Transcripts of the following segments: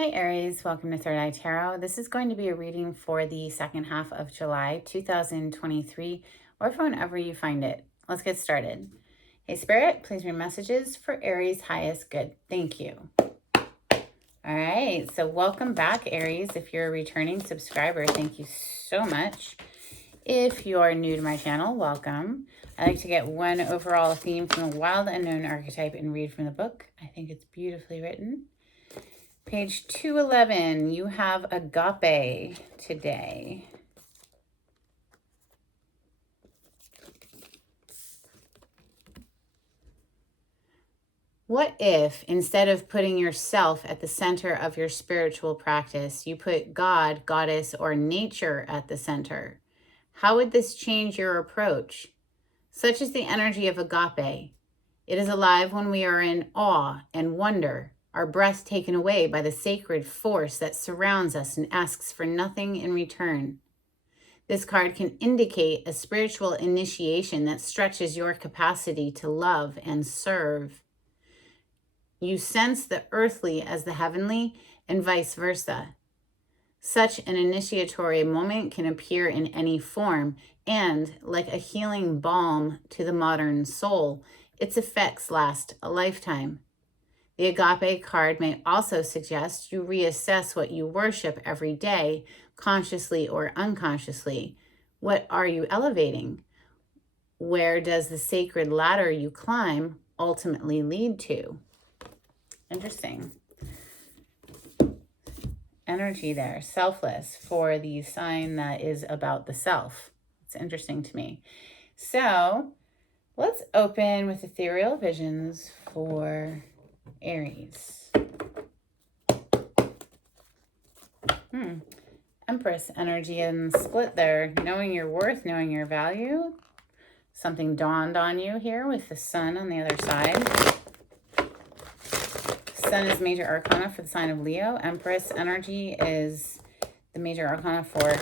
Hi Aries, welcome to Third Eye Tarot. This is going to be a reading for the second half of July 2023, or for whenever you find it. Let's get started. Hey Spirit, please read messages for Aries' highest good. Thank you. All right, so welcome back Aries. If you're a returning subscriber, thank you so much. If you're new to my channel, welcome. I like to get one overall theme from the wild unknown archetype and read from the book. I think it's beautifully written. Page 211, you have agape today. What if, instead of putting yourself at the center of your spiritual practice, you put God, goddess, or nature at the center? How would this change your approach? Such is the energy of agape. It is alive when we are in awe and wonder, our breath taken away by the sacred force that surrounds us and asks for nothing in return. This card can indicate a spiritual initiation that stretches your capacity to love and serve. You sense the earthly as the heavenly and vice versa. Such an initiatory moment can appear in any form, and like a healing balm to the modern soul, its effects last a lifetime. The agape card may also suggest you reassess what you worship every day, consciously or unconsciously. What are you elevating? Where does the sacred ladder you climb ultimately lead to? Interesting. Energy there, selfless, for the sign that is about the self. It's interesting to me. So let's open with ethereal visions for Aries. Empress energy and split there. Knowing your worth, knowing your value. Something dawned on you here with the sun on the other side. Sun is major arcana for the sign of Leo. Empress energy is the major arcana for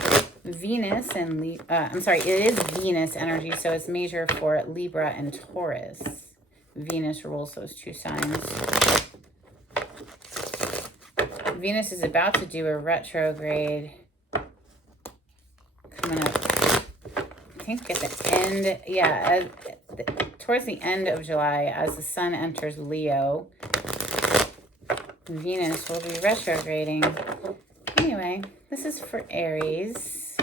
Venus and it is Venus energy, so it's major for Libra and Taurus. Venus rules those two signs. Venus is about to do a retrograde coming up, I think at the end, towards the end of July, as the sun enters Leo. Venus will be retrograding. Anyway, this is for Aries.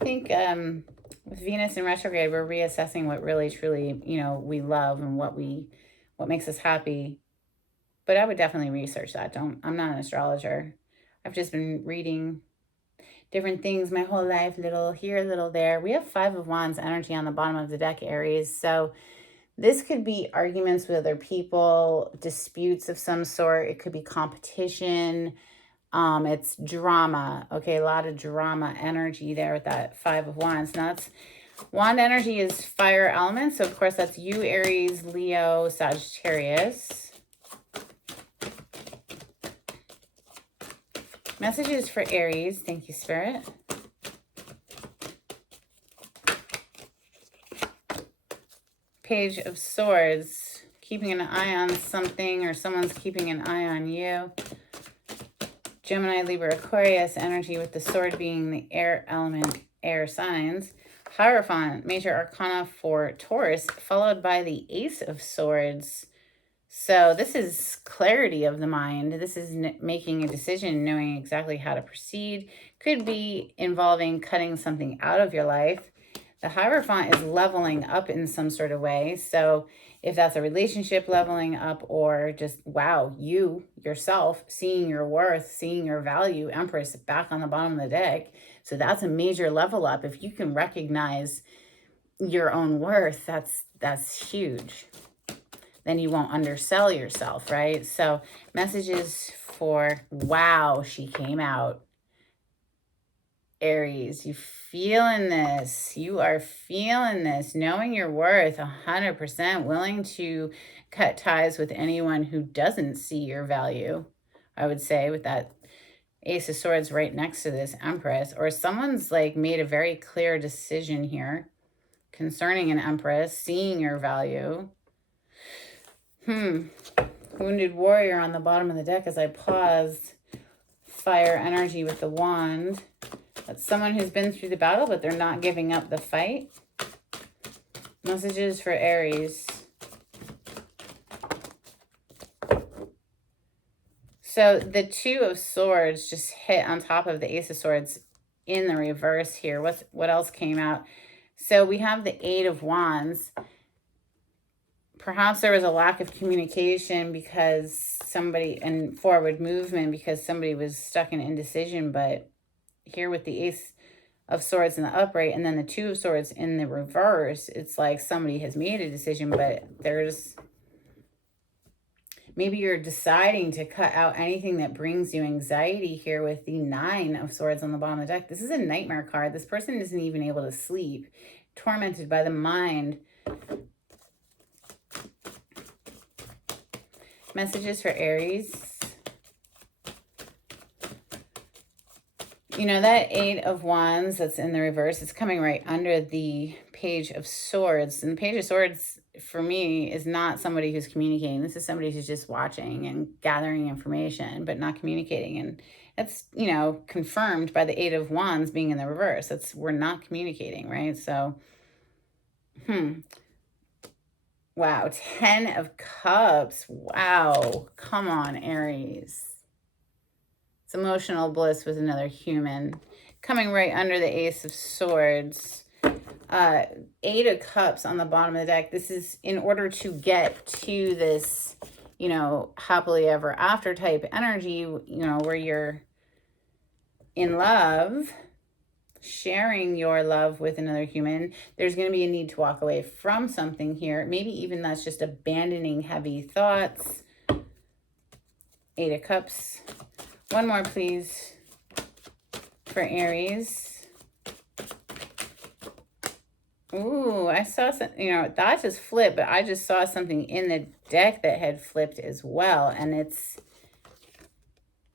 I think with Venus in retrograde, we're reassessing what really, truly, we love and what makes us happy. But I would definitely research that. I'm not an astrologer. I've just been reading different things my whole life, little here, little there. We have 5 of Wands energy on the bottom of the deck, Aries. So this could be arguments with other people, disputes of some sort. It could be competition. It's drama. Okay, a lot of drama energy there with that 5 of Wands. Now, Wand energy is fire element. So, of course, that's you, Aries, Leo, Sagittarius. Messages for Aries. Thank you, Spirit. Page of Swords. Keeping an eye on something, or someone's keeping an eye on you. Gemini, Libra, Aquarius energy, with the sword being the air element, air signs. Hierophant, major arcana for Taurus, followed by the Ace of Swords. So this is clarity of the mind. This is making a decision, knowing exactly how to proceed. Could be involving cutting something out of your life. The Hierophant is leveling up in some sort of way. So if that's a relationship leveling up, or just, wow, you, yourself, seeing your worth, seeing your value, Empress back on the bottom of the deck. So that's a major level up. If you can recognize your own worth, that's huge. Then you won't undersell yourself, right? So messages for, wow, she came out. Aries, you feeling this. You are feeling this. Knowing your worth, 100%. Willing to cut ties with anyone who doesn't see your value, I would say, with that Ace of Swords right next to this Empress. Or someone's like made a very clear decision here. concerning an Empress, seeing your value. Wounded Warrior on the bottom of the deck as I paused. Fire energy with the wand. That's someone who's been through the battle, but they're not giving up the fight. Messages for Aries. So the Two of Swords just hit on top of the Ace of Swords in the reverse here. What else came out? So we have the Eight of Wands. Perhaps there was a lack of communication because somebody, and forward movement because somebody was stuck in indecision. But here with the Ace of Swords in the upright and then the Two of Swords in the reverse, it's like somebody has made a decision, but there's, maybe you're deciding to cut out anything that brings you anxiety here with the Nine of Swords on the bottom of the deck. This is a nightmare card. This person isn't even able to sleep, tormented by the mind. Messages for Aries. You know, that Eight of Wands that's in the reverse, it's coming right under the Page of Swords. And the Page of Swords, for me, is not somebody who's communicating. This is somebody who's just watching and gathering information, but not communicating. And that's, you know, confirmed by the Eight of Wands being in the reverse. That's, we're not communicating, right? So, wow, 10 of Cups. Wow, come on, Aries. It's emotional bliss with another human. Coming right under the Ace of Swords. Eight of Cups on the bottom of the deck. This is in order to get to this, you know, happily ever after type energy, you know, where you're in love, sharing your love with another human. There's going to be a need to walk away from something here. Maybe even that's just abandoning heavy thoughts. Eight of Cups. One more, please, for Aries. Ooh, I saw something, you know, that just flipped, but I just saw something in the deck that had flipped as well, and it's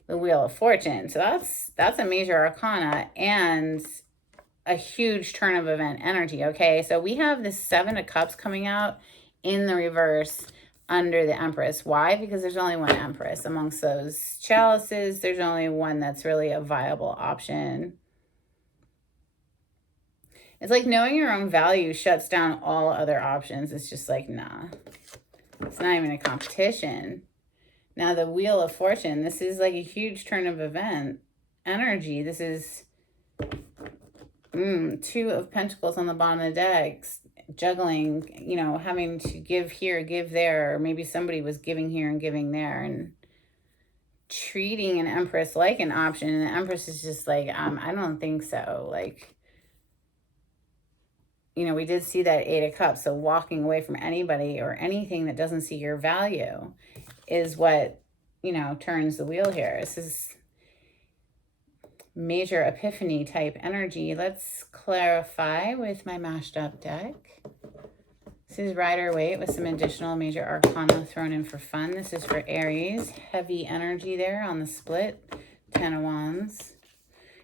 the Wheel of Fortune. So that's a major arcana and a huge turn of event energy, okay? So we have the Seven of Cups coming out in the reverse under the Empress. Why? Because there's only one Empress. Amongst those chalices, there's only one that's really a viable option. It's like knowing your own value shuts down all other options. It's just like, nah. It's not even a competition. Now, the Wheel of Fortune, this is like a huge turn of event energy. This is Two of Pentacles on the bottom of the deck. Juggling, you know, having to give here, give there, or maybe somebody was giving here and giving there, and treating an Empress like an option, and the Empress is just like, I don't think so. Like, you know, we did see that Eight of Cups, so walking away from anybody or anything that doesn't see your value is what, you know, turns the wheel here. This is major epiphany type energy. Let's clarify with my mashed up deck. This is Rider-Waite with some additional major arcana thrown in for fun. This is for Aries. Heavy energy there on the split. 10 of Wands.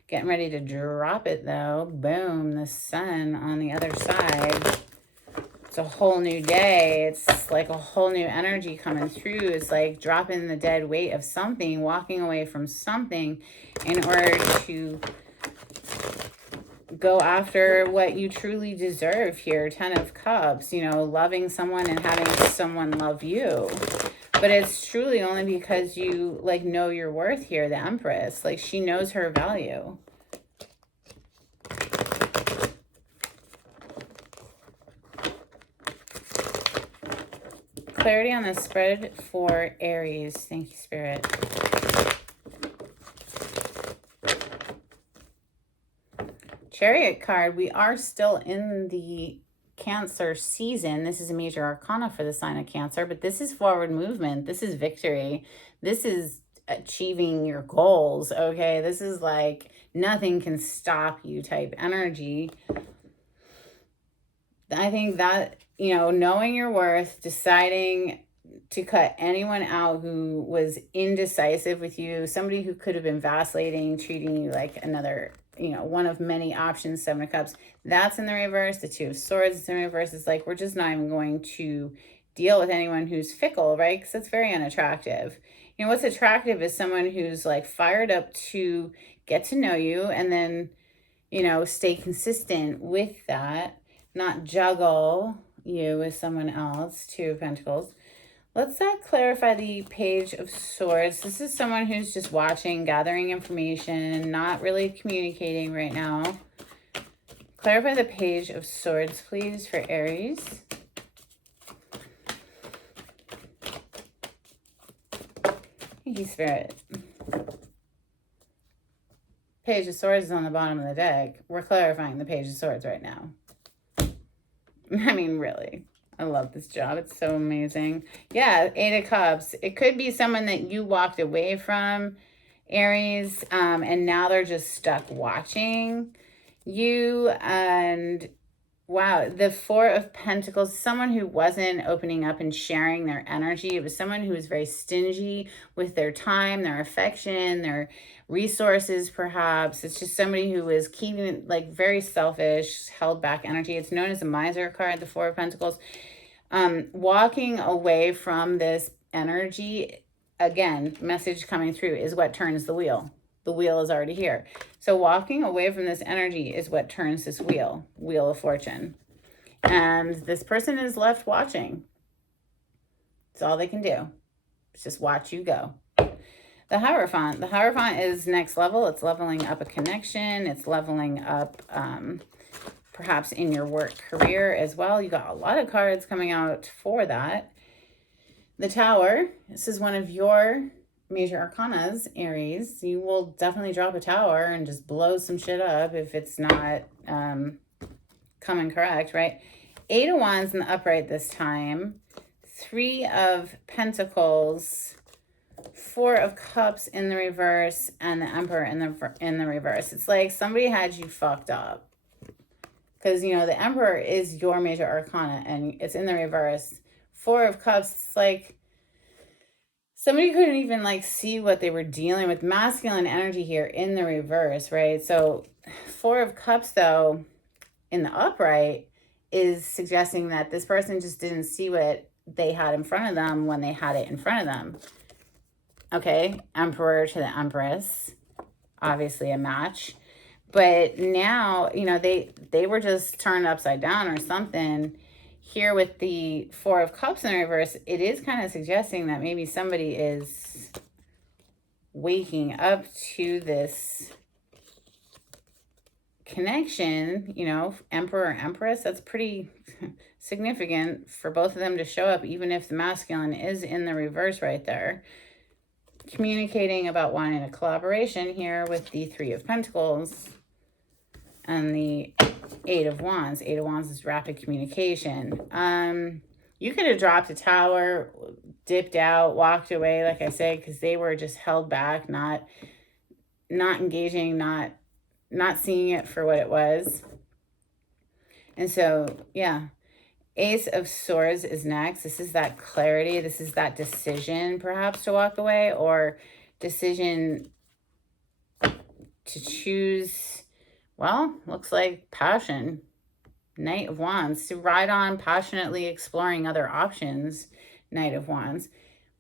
Getting ready to drop it though. Boom, the Sun on the other side. It's a whole new day. It's like a whole new energy coming through. It's like dropping the dead weight of something, walking away from something in order to go after what you truly deserve here. 10 of Cups, you know, loving someone and having someone love you. But it's truly only because you, like, know your worth here, the Empress. Like, she knows her value. Clarity on the spread for Aries. Thank you, Spirit. Chariot card. We are still in the Cancer season. This is a major arcana for the sign of Cancer, but this is forward movement. This is victory. This is achieving your goals, okay? This is like nothing can stop you type energy. I think that, you know, knowing your worth, deciding to cut anyone out who was indecisive with you, somebody who could have been vacillating, treating you like another one of many options. Seven of Cups, that's in the reverse. The Two of Swords is in reverse. It's like, we're just not even going to deal with anyone who's fickle, right? Because it's very unattractive. What's attractive is someone who's like fired up to get to know you, and then, stay consistent with that, not juggle you with someone else. Two of Pentacles. Let's clarify the Page of Swords. This is someone who's just watching, gathering information, not really communicating right now. Clarify the Page of Swords, please, for Aries. Thank you, Spirit. Page of Swords is on the bottom of the deck. We're clarifying the Page of Swords right now. I mean, really. I love this job. It's so amazing. Yeah, Eight of Cups. It could be someone that you walked away from, Aries, and now they're just stuck watching you. And wow, the Four of Pentacles, someone who wasn't opening up and sharing their energy. It was someone who was very stingy with their time, their affection, their resources, perhaps. It's just somebody who was keeping it like very selfish, held back energy. It's known as a miser card, the Four of Pentacles. Walking away from this energy, again, message coming through, is what turns the wheel. The wheel is already here. So walking away from this energy is what turns this wheel of fortune. And this person is left watching. It's all they can do. It's just watch you go. The Hierophant. The Hierophant is next level. It's leveling up a connection. It's leveling up perhaps in your work career as well. You got a lot of cards coming out for that. The Tower. This is one of your major arcanas, Aries. You will definitely drop a tower and just blow some shit up if it's not coming correct, right? Eight of Wands in the upright this time. Three of Pentacles. Four of Cups in the reverse, and the Emperor in the reverse. It's like somebody had you fucked up. Because, the Emperor is your major arcana, and it's in the reverse. Four of Cups, it's like somebody couldn't even like see what they were dealing with. Masculine energy here in the reverse, right? So Four of Cups, though, in the upright is suggesting that this person just didn't see what they had in front of them when they had it in front of them. Okay, Emperor to the Empress, obviously a match. But now, they were just turned upside down or something. Here with the Four of Cups in reverse, it is kind of suggesting that maybe somebody is waking up to this connection, Emperor, Empress. That's pretty significant for both of them to show up, even if the masculine is in the reverse right there. Communicating about wanting a collaboration here with the Three of Pentacles and the Eight of Wands. Eight of Wands is rapid communication. You could have dropped a tower, dipped out, walked away, like I said, because they were just held back, not engaging, not seeing it for what it was. And so, yeah. Ace of Swords is next. This is that clarity. This is that decision, perhaps, to walk away, or decision to choose, well, looks like passion. Knight of Wands, to ride on, passionately exploring other options. Knight of Wands.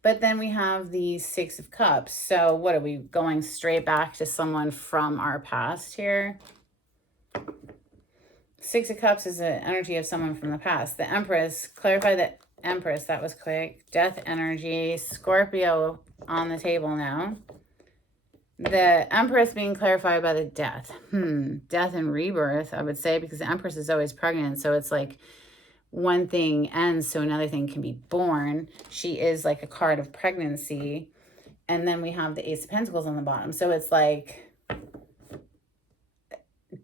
But then we have the Six of Cups. So what are we going straight back to someone from our past here? Six of Cups is the energy of someone from the past. The Empress, clarify the Empress. That was quick. Death energy. Scorpio on the table now. The Empress being clarified by the Death. Death and rebirth, I would say, because the Empress is always pregnant. So it's like one thing ends so another thing can be born. She is like a card of pregnancy. And then we have the Ace of Pentacles on the bottom. So it's like,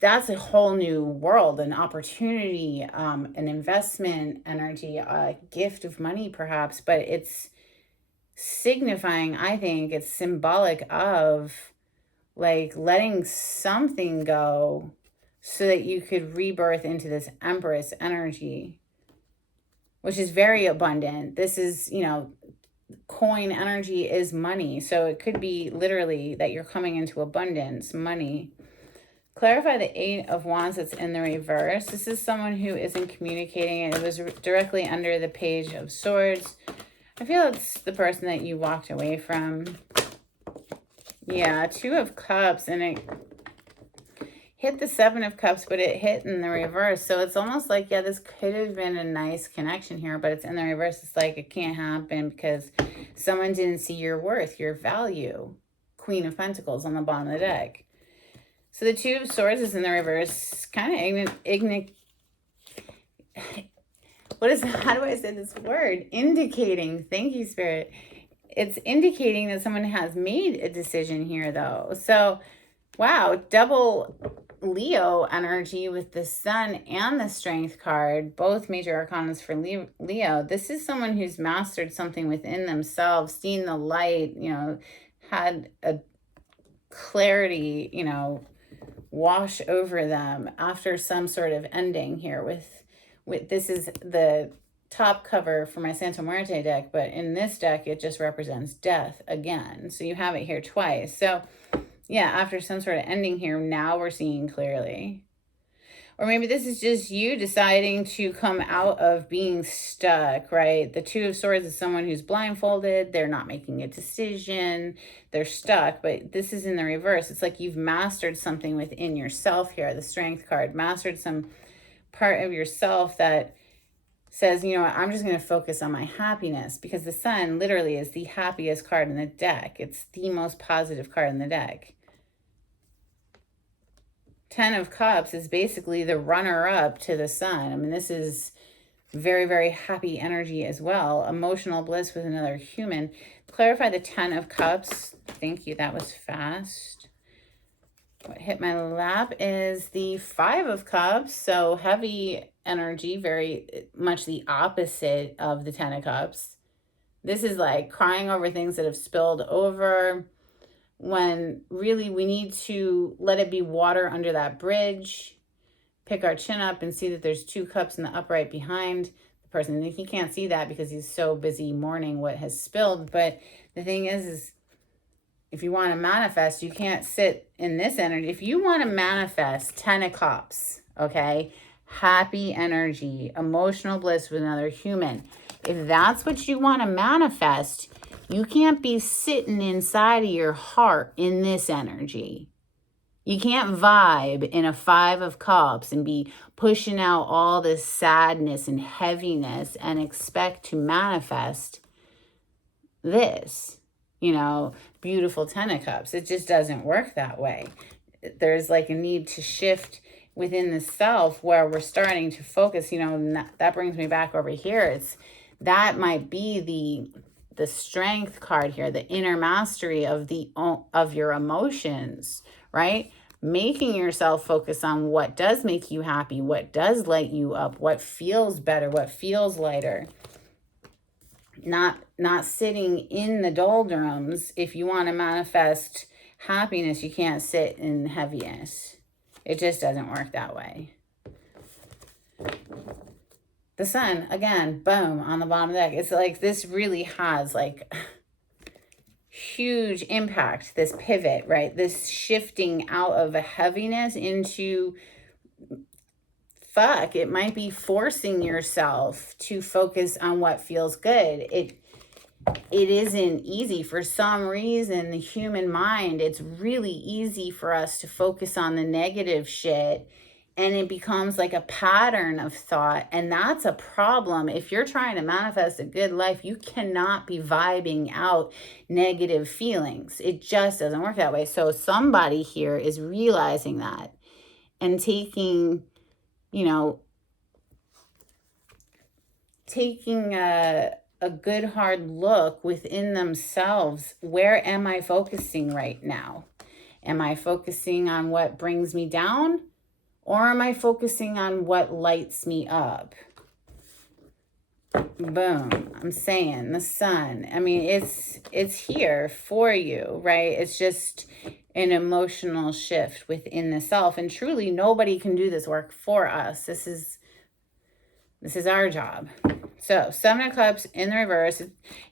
that's a whole new world, an opportunity, an investment energy, a gift of money perhaps, but it's signifying, I think it's symbolic of like letting something go so that you could rebirth into this Empress energy, which is very abundant. This is, coin energy is money. So it could be literally that you're coming into abundance, money. Clarify the Eight of Wands that's in the reverse. This is someone who isn't communicating, and it was directly under the Page of Swords. I feel it's the person that you walked away from. Yeah, Two of Cups, and it hit the Seven of Cups, but it hit in the reverse. So it's almost like, yeah, this could have been a nice connection here, but it's in the reverse. It's like it can't happen because someone didn't see your worth, your value. Queen of Pentacles on the bottom of the deck. So the Two of Swords is in the reverse. Kind of how do I say this word? Indicating. Thank you, Spirit. It's indicating that someone has made a decision here, though. So, wow, double Leo energy with the Sun and the Strength card, both major arcanas for Leo. This is someone who's mastered something within themselves, seen the light, you know, had a clarity, you know, wash over them after some sort of ending here with this is the top cover for my Santa Muerte deck, but in this deck it just represents death again, so you have it here twice. So yeah, after some sort of ending here, now we're seeing clearly. Or maybe this is just you deciding to come out of being stuck, right? The Two of Swords is someone who's blindfolded. They're not making a decision. They're stuck, but this is in the reverse. It's like you've mastered something within yourself here. The Strength card, mastered some part of yourself that says, you know what, I'm just going to focus on my happiness, because the Sun literally is the happiest card in the deck. It's the most positive card in the deck. Ten of Cups is basically the runner-up to the Sun. I mean, this is very, very happy energy as well. Emotional bliss with another human. Clarify the Ten of Cups. Thank you. That was fast. What hit my lap is the Five of Cups. So heavy energy, very much the opposite of the Ten of Cups. This is like crying over things that have spilled over, when really we need to let it be water under that bridge, pick our chin up and see that there's two cups in the upright behind the person. And he can't see that because he's so busy mourning what has spilled. But the thing is if you want to manifest, you can't sit in this energy. If you want to manifest 10 of Cups, okay, happy energy, emotional bliss with another human, if that's what you want to manifest, you can't be sitting inside of your heart in this energy. You can't vibe in a Five of Cups and be pushing out all this sadness and heaviness and expect to manifest this, you know, beautiful Ten of Cups. It just doesn't work that way. There's like a need to shift within the self where we're starting to focus, you know, and that brings me back over here. That might be the Strength card here, the inner mastery of your emotions, right? Making yourself focus on what does make you happy, what does light you up, what feels better, what feels lighter. Not sitting in the doldrums. If you want to manifest happiness, you can't sit in heaviness. It just doesn't work that way. The Sun, again, boom, on the bottom of the deck. It's like this really has like huge impact, this pivot, right? This shifting out of a heaviness into, it might be forcing yourself to focus on what feels good. It isn't easy. For some reason, the human mind, it's really easy for us to focus on the negative shit, and it becomes like a pattern of thought. And that's a problem. If you're trying to manifest a good life, you cannot be vibing out negative feelings. It just doesn't work that way. So somebody here is realizing that and taking, you know, a good hard look within themselves. Where am I focusing right now? Am I focusing on what brings me down? Or am I focusing on what lights me up? Boom. I'm saying the Sun. I mean, it's here for you, right? It's just an emotional shift within the self. And truly, nobody can do this work for us. This is our job. So 7 of Cups in the reverse.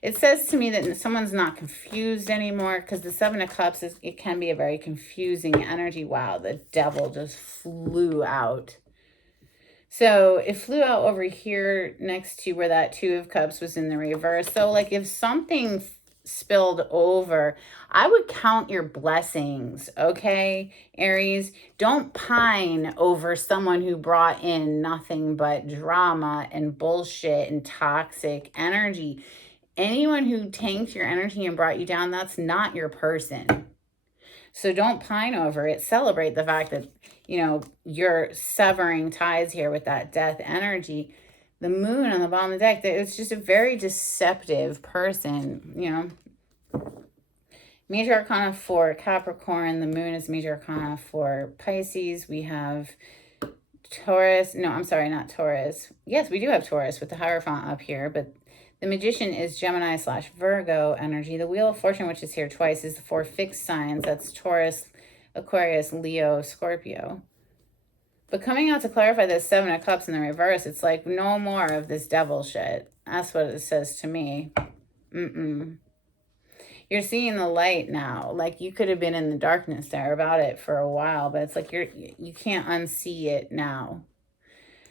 It says to me that someone's not confused anymore, because the 7 of Cups, it can be a very confusing energy. Wow, the Devil just flew out. So it flew out over here next to where that 2 of Cups was in the reverse. So like if something spilled over, I would count your blessings, okay, Aries? Don't pine over someone who brought in nothing but drama and bullshit and toxic energy. Anyone who tanked your energy and brought you down, that's not your person. So don't pine over it. Celebrate the fact that, you know, you're severing ties here with that death energy. The Moon on the bottom of the deck, it's just a very deceptive person, you know. Major Arcana for Capricorn. The Moon is Major Arcana for Pisces. We have Taurus. No, I'm sorry, not Taurus. Yes, we do have Taurus with the Hierophant up here, but the Magician is Gemini/Virgo energy. The Wheel of Fortune, which is here twice, is the 4 fixed signs. That's Taurus, Aquarius, Leo, Scorpio. But coming out to clarify this 7 of Cups in the reverse, it's like no more of this devil shit. That's what it says to me. You're seeing the light now. Like you could have been in the darkness there about it for a while, but it's like you can't unsee it now.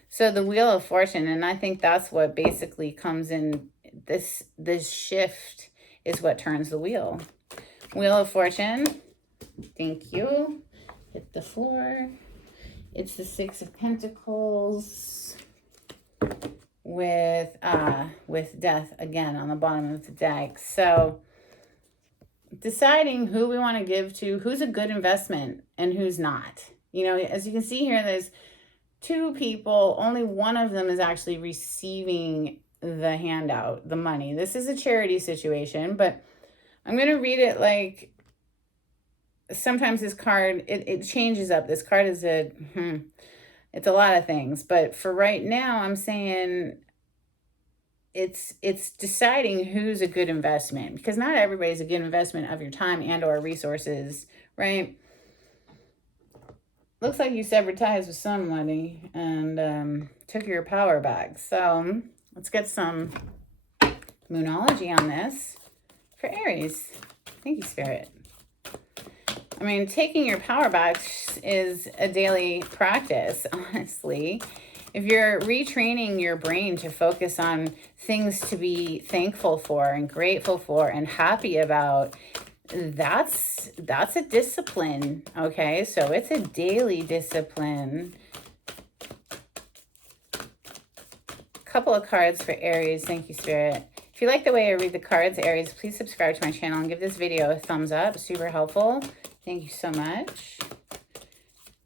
So the Wheel of Fortune, and I think that's what basically comes in. This shift is what turns the wheel. Wheel of Fortune. Thank you. Hit the floor. It's the 6 of Pentacles with death again on the bottom of the deck. So deciding who we want to give to, who's a good investment and who's not. You know, as you can see here, there's 2 people. Only one of them is actually receiving the handout, the money. This is a charity situation, but I'm going to read it like sometimes this card, it changes up. This card is it's a lot of things, but for right now, I'm saying it's deciding who's a good investment, because not everybody's a good investment of your time and or resources, right? Looks like you severed ties with somebody and took your power back. So let's get some Moonology on this for Aries. Thank you, Spirit. I mean, taking your power back is a daily practice, honestly. If you're retraining your brain to focus on things to be thankful for and grateful for and happy about, that's a discipline, okay? So it's a daily discipline. Couple of cards for Aries. Thank you, Spirit. If you like the way I read the cards, Aries, please subscribe to my channel and give this video a thumbs up. Super helpful. Thank you so much.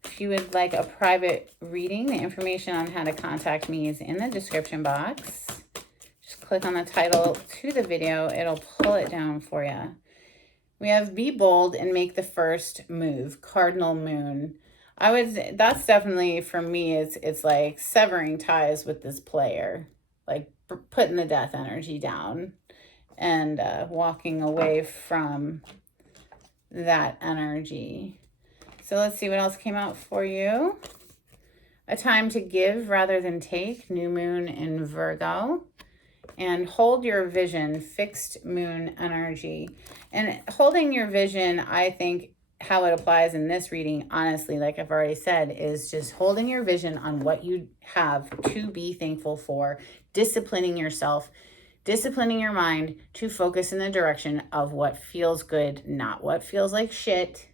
If you would like a private reading, the information on how to contact me is in the description box. Just click on the title to the video. It'll pull it down for you. We have Be Bold and Make the First Move, Cardinal Moon. That's definitely, for me, it's like severing ties with this player, like putting the death energy down and walking away from that energy. So let's see what else came out for you. A time to give rather than take, New Moon in Virgo. And hold your vision, fixed moon energy. And holding your vision, I think how it applies in this reading, honestly, like I've already said, is just holding your vision on what you have to be thankful for, disciplining yourself, disciplining your mind to focus in the direction of what feels good, not what feels like shit,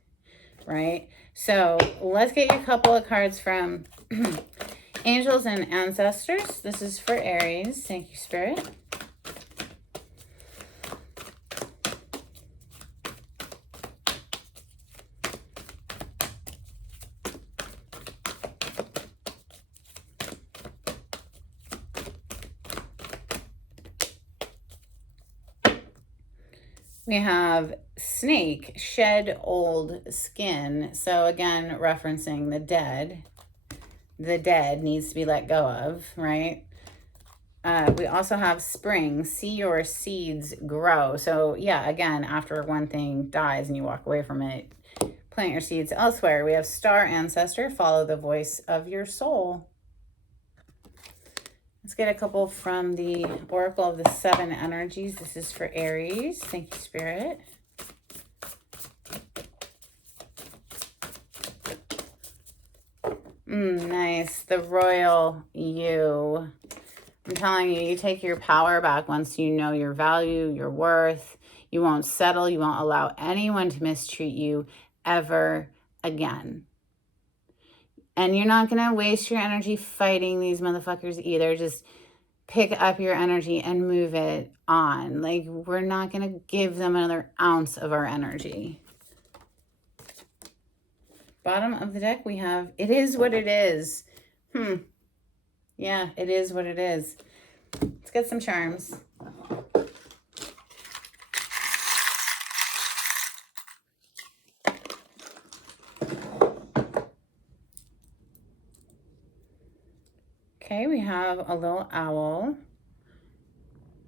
right? So let's get you a couple of cards from Angels and Ancestors. This is for Aries. Thank you, Spirit. We have Snake, Shed Old Skin. So again, referencing the dead. The dead needs to be let go of, right? We also have Spring, See Your Seeds Grow. So yeah, again, after one thing dies and you walk away from it, plant your seeds elsewhere. We have Star Ancestor, Follow the Voice of Your Soul. Let's get a couple from the Oracle of the Seven Energies. This is for Aries. Thank you, Spirit. Nice. The Royal You. I'm telling you, you take your power back once you know your value, your worth. You won't settle. You won't allow anyone to mistreat you ever again. And you're not going to waste your energy fighting these motherfuckers either. Just pick up your energy and move it on. Like, we're not going to give them another ounce of our energy. Bottom of the deck, we have, it is what it is. Yeah, it is what it is. Let's get some charms. Okay, we have a little owl.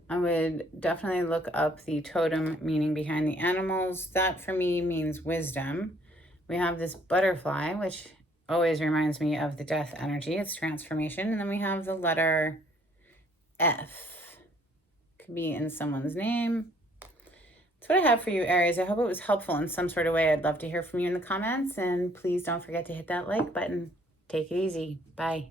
I would definitely look up the totem meaning behind the animals. That for me means wisdom. We have this butterfly, which always reminds me of the death energy. It's transformation. And then we have the letter F. Could be in someone's name. That's what I have for you, Aries. I hope it was helpful in some sort of way. I'd love to hear from you in the comments. And please don't forget to hit that like button. Take it easy. Bye.